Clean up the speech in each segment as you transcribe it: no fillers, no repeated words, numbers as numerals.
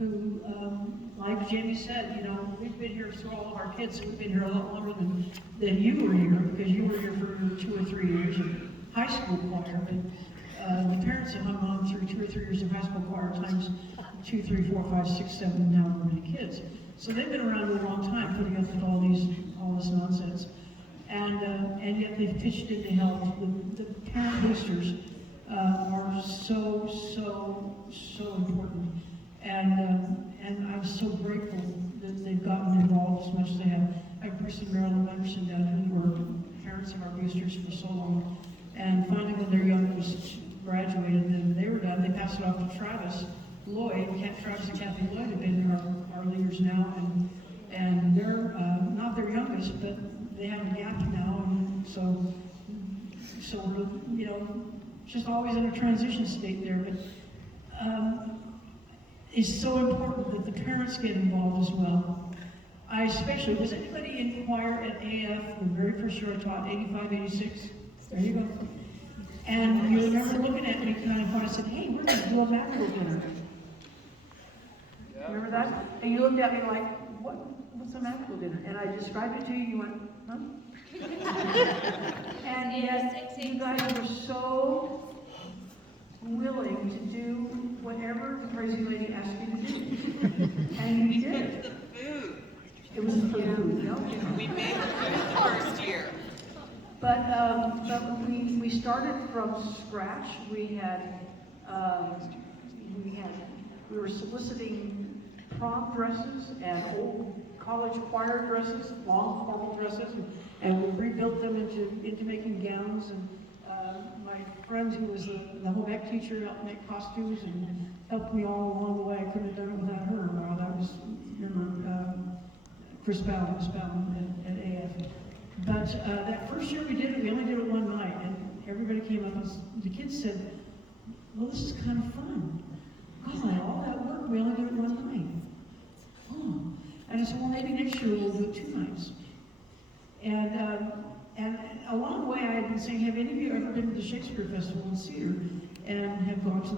who, like Jamie said, you know, we've been here for all of our kids, we've been here a lot longer than you were here, because you were here for 2 or 3 years in high school choir, but the parents have hung on through 2 or 3 years of high school choir times 2, 3, 4, 5, 6, 7, however many kids. So they've been around a long time putting up with all this nonsense. And yet they've pitched in to help. The parent boosters are so important. And I'm so grateful that they've gotten involved as much as they have. I have Bruce and Marilyn Gunderson down who were parents of our boosters for so long. And finally, when their youngest graduated, then they were done. They passed it off to Travis Lloyd. Travis and Kathy Lloyd have been our leaders now, and they're not their youngest, but they have a gap now, and so we're, you know, just always in a transition state there. But it's so important that the parents get involved as well. I especially, was anybody in choir at AF the very first year I taught, 85, 86? There you go. And you remember looking at me kind of when I said, hey, we're going to do a mackerel dinner. Remember that? And you looked at me like, what's a mackerel dinner? And I described it to you, you went, huh? And yet, you guys were so willing to do whatever the crazy lady asked you to do. And you did. It was the food. We made the food the first year. But we started from scratch. We were soliciting prom dresses and old college choir dresses, long formal dresses, and we rebuilt them into making gowns. And my friend, who was the home ec teacher, helped make costumes and helped me all along the way. I couldn't have done it without her. That was, remember, Chris Bowden at AF. But that first year we did it, we only did it one night, and everybody came up and the kids said, well, this is kind of fun. God, all that work, we only did it one night. Oh. And I said, well, maybe next year we'll do it 2 nights. And along the way, I had been saying, have any of you ever been to the Shakespeare Festival in Cedar and have gone to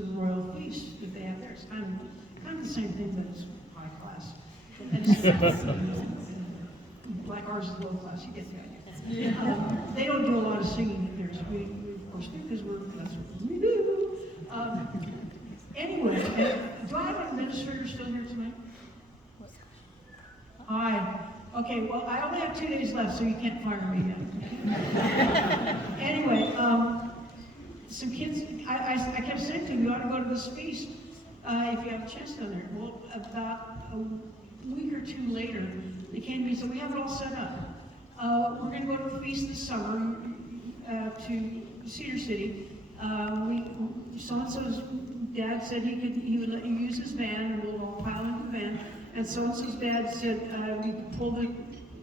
the Royal Feast that they have there? It's kind of the same thing, but it's high class. And like ours is low class, you get the idea. They don't do a lot of singing at theirs. We of course do, because that's what we do. Anyway, do I have an administrator still here tonight? Hi. Okay, well, I only have 2 days left, so you can't fire me yet. Anyway, some kids, I kept saying to them, you ought to go to this feast if you have a chance down there. Well, about a week or 2 later, they came to me and said, we have it all set up. We're going to go to the feast this summer to Cedar City. So-and-so's dad said he would let you use his van, and we'll all pile into the van. And so-and-so's dad said we could pull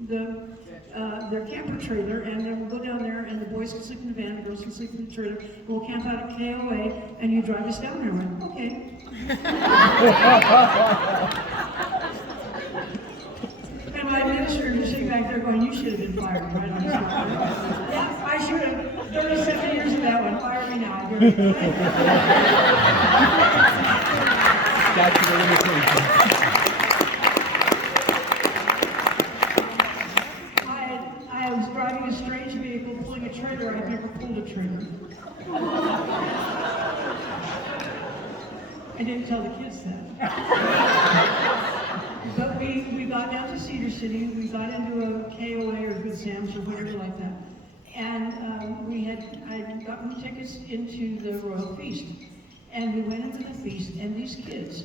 their camper trailer, and then we'll go down there, and the boys can sleep in the van, the girls can sleep in the trailer. We'll camp out at KOA, and you drive us down there. I went, okay. And my administrator was sitting back there going, you should have been fired right on the spot. Yeah, I should have. 37 years of that one. Fire me now. Statute of limitations. I was driving a strange vehicle, pulling a trailer. I've never pulled a trailer. I didn't tell the kids that. But we got down to Cedar City. We got into a KOA or Good Sam's or whatever like that. And I had gotten tickets into the Royal Feast. And we went into the feast, and these kids,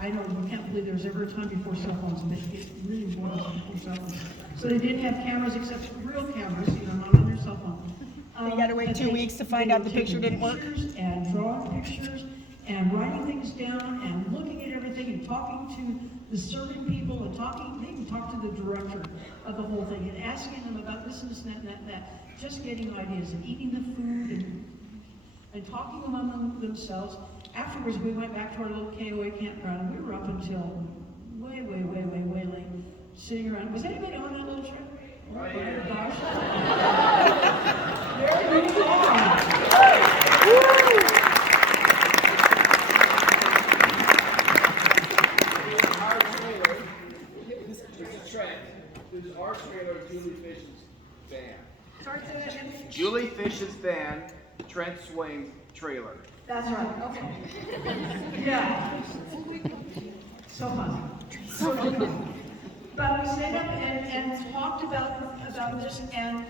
I know you can't believe there was ever a time before cell phones, but it really was before cell phones. So they didn't have cameras except real cameras, not on their cell phone. You got to wait 2 weeks to find out the picture didn't work? And drawing pictures, and writing things down, and looking at everything, and talking to the serving people, and they even talked to the director of the whole thing, and asking them about this and this and that and that, just getting ideas, and eating the food, and talking among themselves. Afterwards, we went back to our little KOA campground, and we were up until way late, sitting around. Was anybody on that little trip? Oh my gosh. There you are. Trent Swing trailer. That's right, okay. Yeah. So fun. So fun. But we stayed up and talked about this, and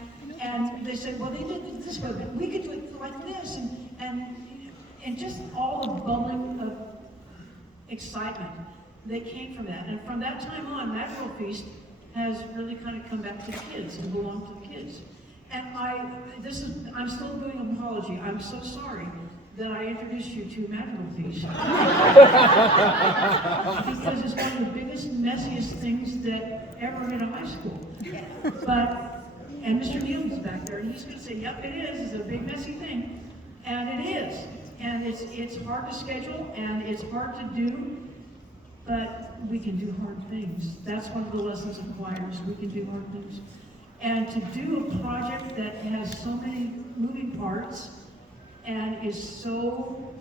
they said, well, they did it this way, but we could do it like this, and just all the bubbling of excitement that came from that. And from that time on, Mackerel Feast has really kind of come back to the kids and belonged to the kids. And I'm still doing an apology. I'm so sorry that I introduced you to Mackerel Feast. Because it's one of the biggest, messiest things that ever in a high school. And Mr. Neal's back there, and he's going to say, yep, it is. It's a big, messy thing. And it is. And it's hard to schedule, and it's hard to do, but we can do hard things. That's one of the lessons of choirs. We can do hard things. And to do a project that has so many moving parts and is so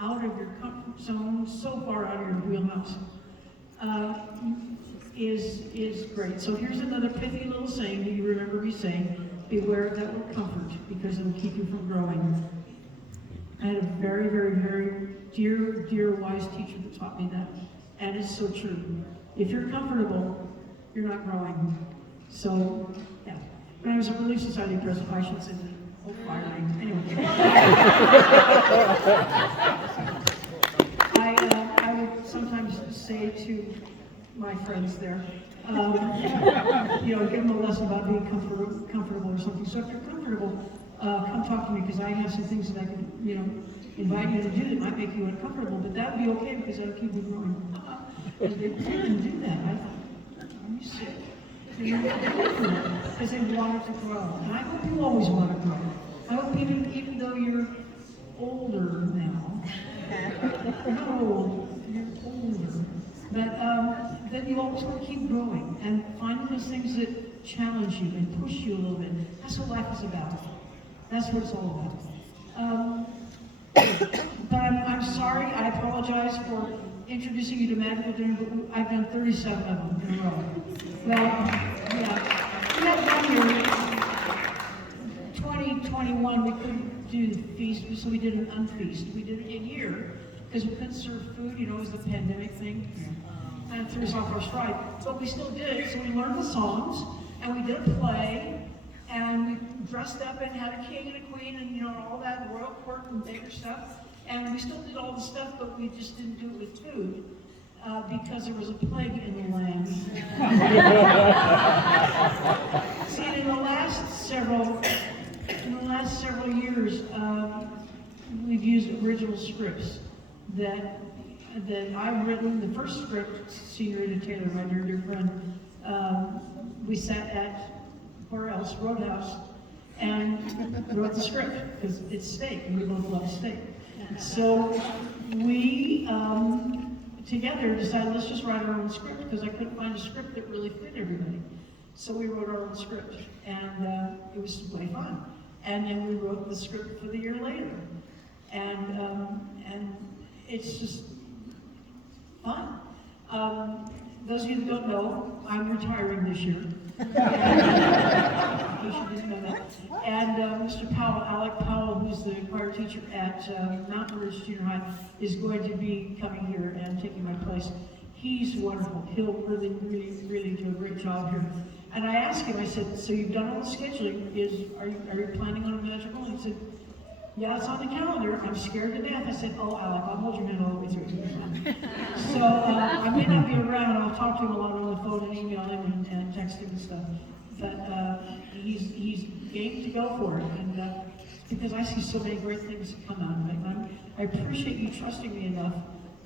out of your comfort zone, so far out of your wheelhouse, is great. So here's another pithy little saying that you remember me saying: beware of that word comfort, because it'll keep you from growing. I had a very, very, very dear, wise teacher that taught me that, and it's so true. If you're comfortable, you're not growing. So, yeah. When I was a Relief Society president, I should say that. Oh, firing. Anyway. I would sometimes say to my friends there, give them a lesson about being comfortable or something. So if you're comfortable, come talk to me, because I have some things that I can, invite you to do that might make you uncomfortable, but that would be okay, because that'll keep you growing. Because they didn't do that. I thought, are you sick? Because they wanted to grow. And I hope you always want to grow. I hope even though you're older now, not old, you're older, but that you always want to keep growing and finding those things that challenge you and push you a little bit. That's what life is about. That's what it's all about. But I'm sorry, I apologize for introducing you to Magical Dinner, but I've done 37 of them in a row. Well, yeah. We had 1 year, 2021, we couldn't do the feast, so we did an unfeast. We did it a year, because we couldn't serve food, it was the pandemic thing. And it threw us off our stride. But we still did it, so we learned the songs, and we did a play, and we dressed up and had a king and a queen and all that royal court and baker stuff. And we still did all the stuff, but we just didn't do it with food because there was a plague in the land. See, in the last several years, we've used original scripts that I've written. The first script, Senorita Taylor, my dear friend, we sat at where else? Roadhouse, and wrote the script, because it's steak, and we both love steak. So we, together, decided, let's just write our own script, because I couldn't find a script that really fit everybody. So we wrote our own script, and it was way fun. And then we wrote the script for the year later. And it's just fun. Those of you that don't know, I'm retiring this year. In case you didn't know that. And Mr. Powell, Alec Powell, who's the choir teacher at Mountain Ridge Junior High, is going to be coming here and taking my place. He's wonderful. He'll really do a great job here. And I asked him, I said, so you've done all the scheduling, are you planning on a magical? And he said, yeah, it's on the calendar. I'm scared to death. I said, oh, Alec, I'll hold your hand all the way through. So I may not be around. I'll talk to him a lot on the phone and email him and text him and stuff. But he's game to go for it. And because I see so many great things come out of it. I appreciate you trusting me enough,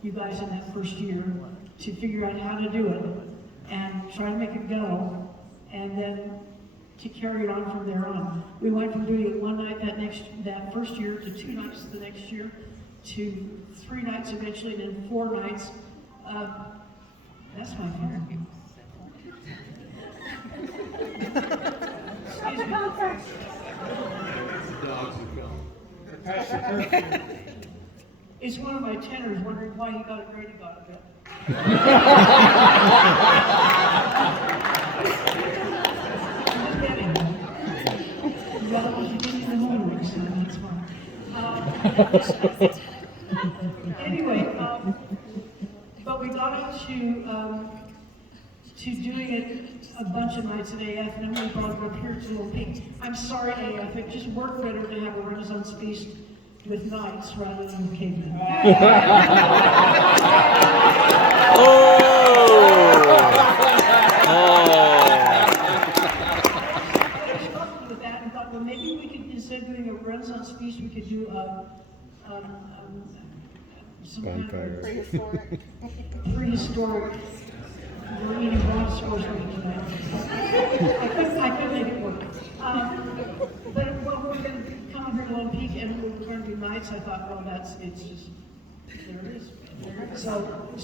you guys, in that first year, to figure out how to do it and try to make it go, and then to carry it on from there on. We went from doing it one night that first year to 2 nights the next year to 3 nights eventually, and then 4 nights. That's my favorite. Excuse me. It's one of my tenors wondering why he got a grade he got a bit. You got to give me the homework, so. Anyway, but we got into to doing it a bunch of nights at AF, and I'm going to brought it up here to Little Peak. I'm sorry, AF, it just worked better to have a Renaissance feast with knights rather than cavemen. With that, and thought, well, maybe we could, instead of doing a Renaissance feast, we could do some kind of prehistoric. We're eating brontosaurus right tonight. I couldn't make it work. But when we're going to come up here to Lone Peak and we're going to do nights, I thought, well, it's just, there it is.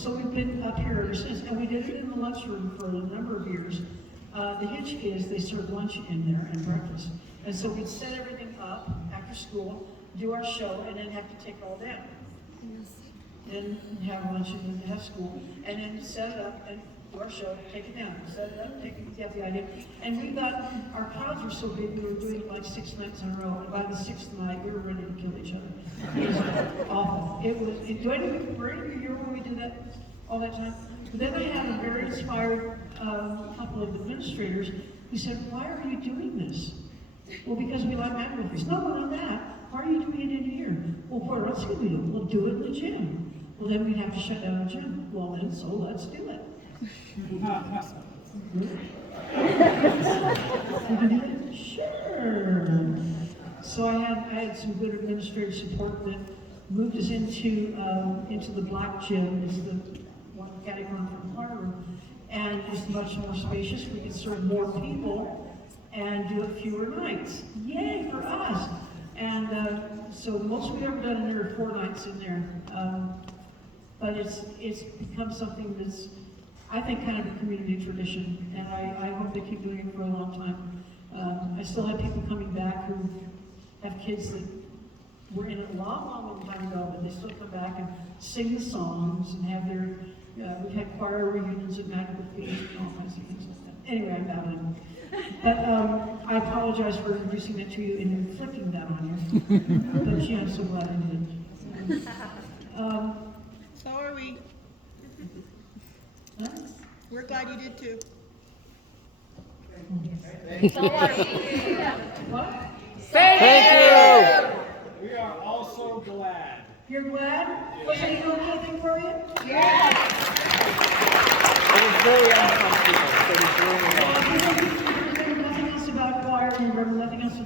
So we've been up here ever since, and we did it in the lunchroom for a number of years. The hitch is they serve lunch in there and breakfast. And so we'd set everything up after school, do our show, and then have to take it all down. Then have lunch and then have school, and then set it up and do our show, take it down, set it up, take it, you have the idea. And we got, our crowds were so big, we were doing like 6 nights in a row, and by the 6th night, we were ready to kill each other. It was awful. It was, do I remember when we did that all that time? But then I had a very inspired couple of administrators who said, why are you doing this? Well, because we like mad movies. No, not that. Why are you doing it in here? Well, what else can we do? We'll do it in the gym. Well, then we'd have to shut down the gym. Well, then, so let's do it. Sure. So I had some good administrative support that moved us into the black gym. It's the one catacomb from the choir room, and it's much more spacious. We could serve more people and do it fewer nights. Yay for us! And so the most we've ever done in there are 4 nights in there. But it's become something that's, I think, kind of a community tradition, and I hope they keep doing it for a long time. I still have people coming back who have kids that were in it a long time ago, but they still come back and sing the songs and have their, we've had choir reunions at Magical Feast and all kinds of things like that. Anyway, I'm babbling. But I apologize for introducing that to you and inflicting that on you. But yeah, I'm so glad I did. So are we. Huh? We're glad you did too. What? Thank you. We are also glad. You're glad? Was it a okay thing for you? It was very uncomfortable. So it was really You remember nothing else about choir, you remember nothing else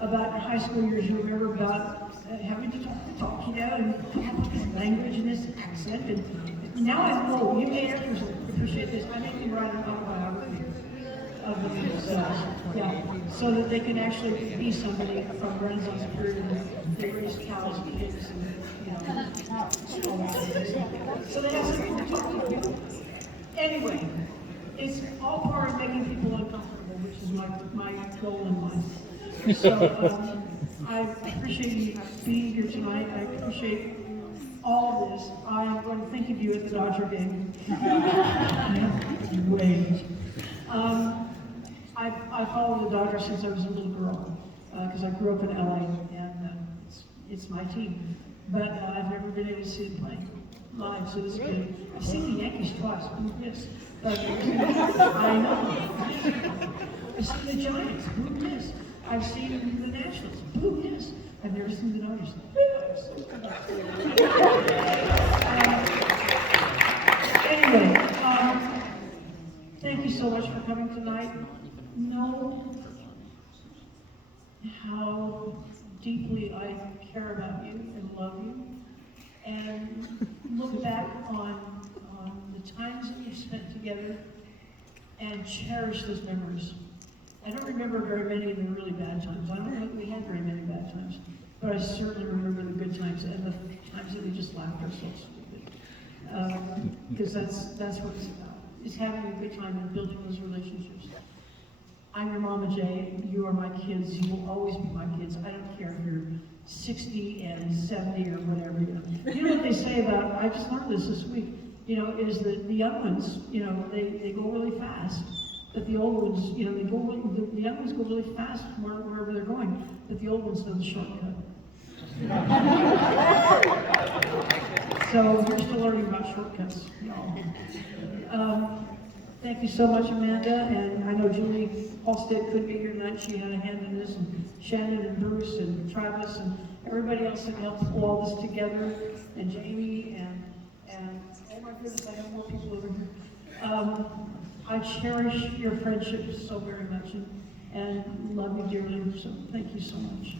about your high school years, you remember about having to talk, you know, and come up with this language and this accent. And now I know, you may actors appreciate this, I make them write an autobiography of themselves, yeah, so that they can actually be somebody from Renaissance period and they raised cows and pigs and, you know, all that sort of stuff. So they have something to talk about. Anyway, it's all part of making people uncomfortable, which is my goal in life. So I appreciate you being here tonight. I appreciate all of this. I'm going to think of you at the Dodger game. Wait. I followed the Dodgers since I was a little girl, because I grew up in LA, and it's my team. But I've never been able to see them play live, so this is good. I've seen the Yankees twice, who missed? But I know. I've seen the Giants, who missed? I've seen the Nationals, who missed? I've never seen the Dodgers. Anyway, thank you so much for coming tonight. Know how deeply I care about you and love you, and look back on the times that we've spent together and cherish those memories. I don't remember very many of the really bad times. I don't think we had very many bad times, but I certainly remember the good times and the times that we just laughed ourselves stupid. Because that's what it's about. It's having a good time and building those relationships. I'm your Momma J. You are my kids. You will always be my kids. I don't care if you're 60 and 70 or whatever. You know what they say about, I just learned this week, you know, is that the young ones, you know, they go really fast. But the old ones, you know, the young ones go really fast wherever they're going, but the old ones know the shortcut. So we're still learning about shortcuts, y'all. Thank you so much, Amanda, and I know Julie Halstead couldn't be here tonight. She had a hand in this, and Shannon and Bruce and Travis and everybody else that helped pull all this together, and Jamie and oh my goodness, I have more people over here. I cherish your friendship so very much and love you dearly. So thank you so much.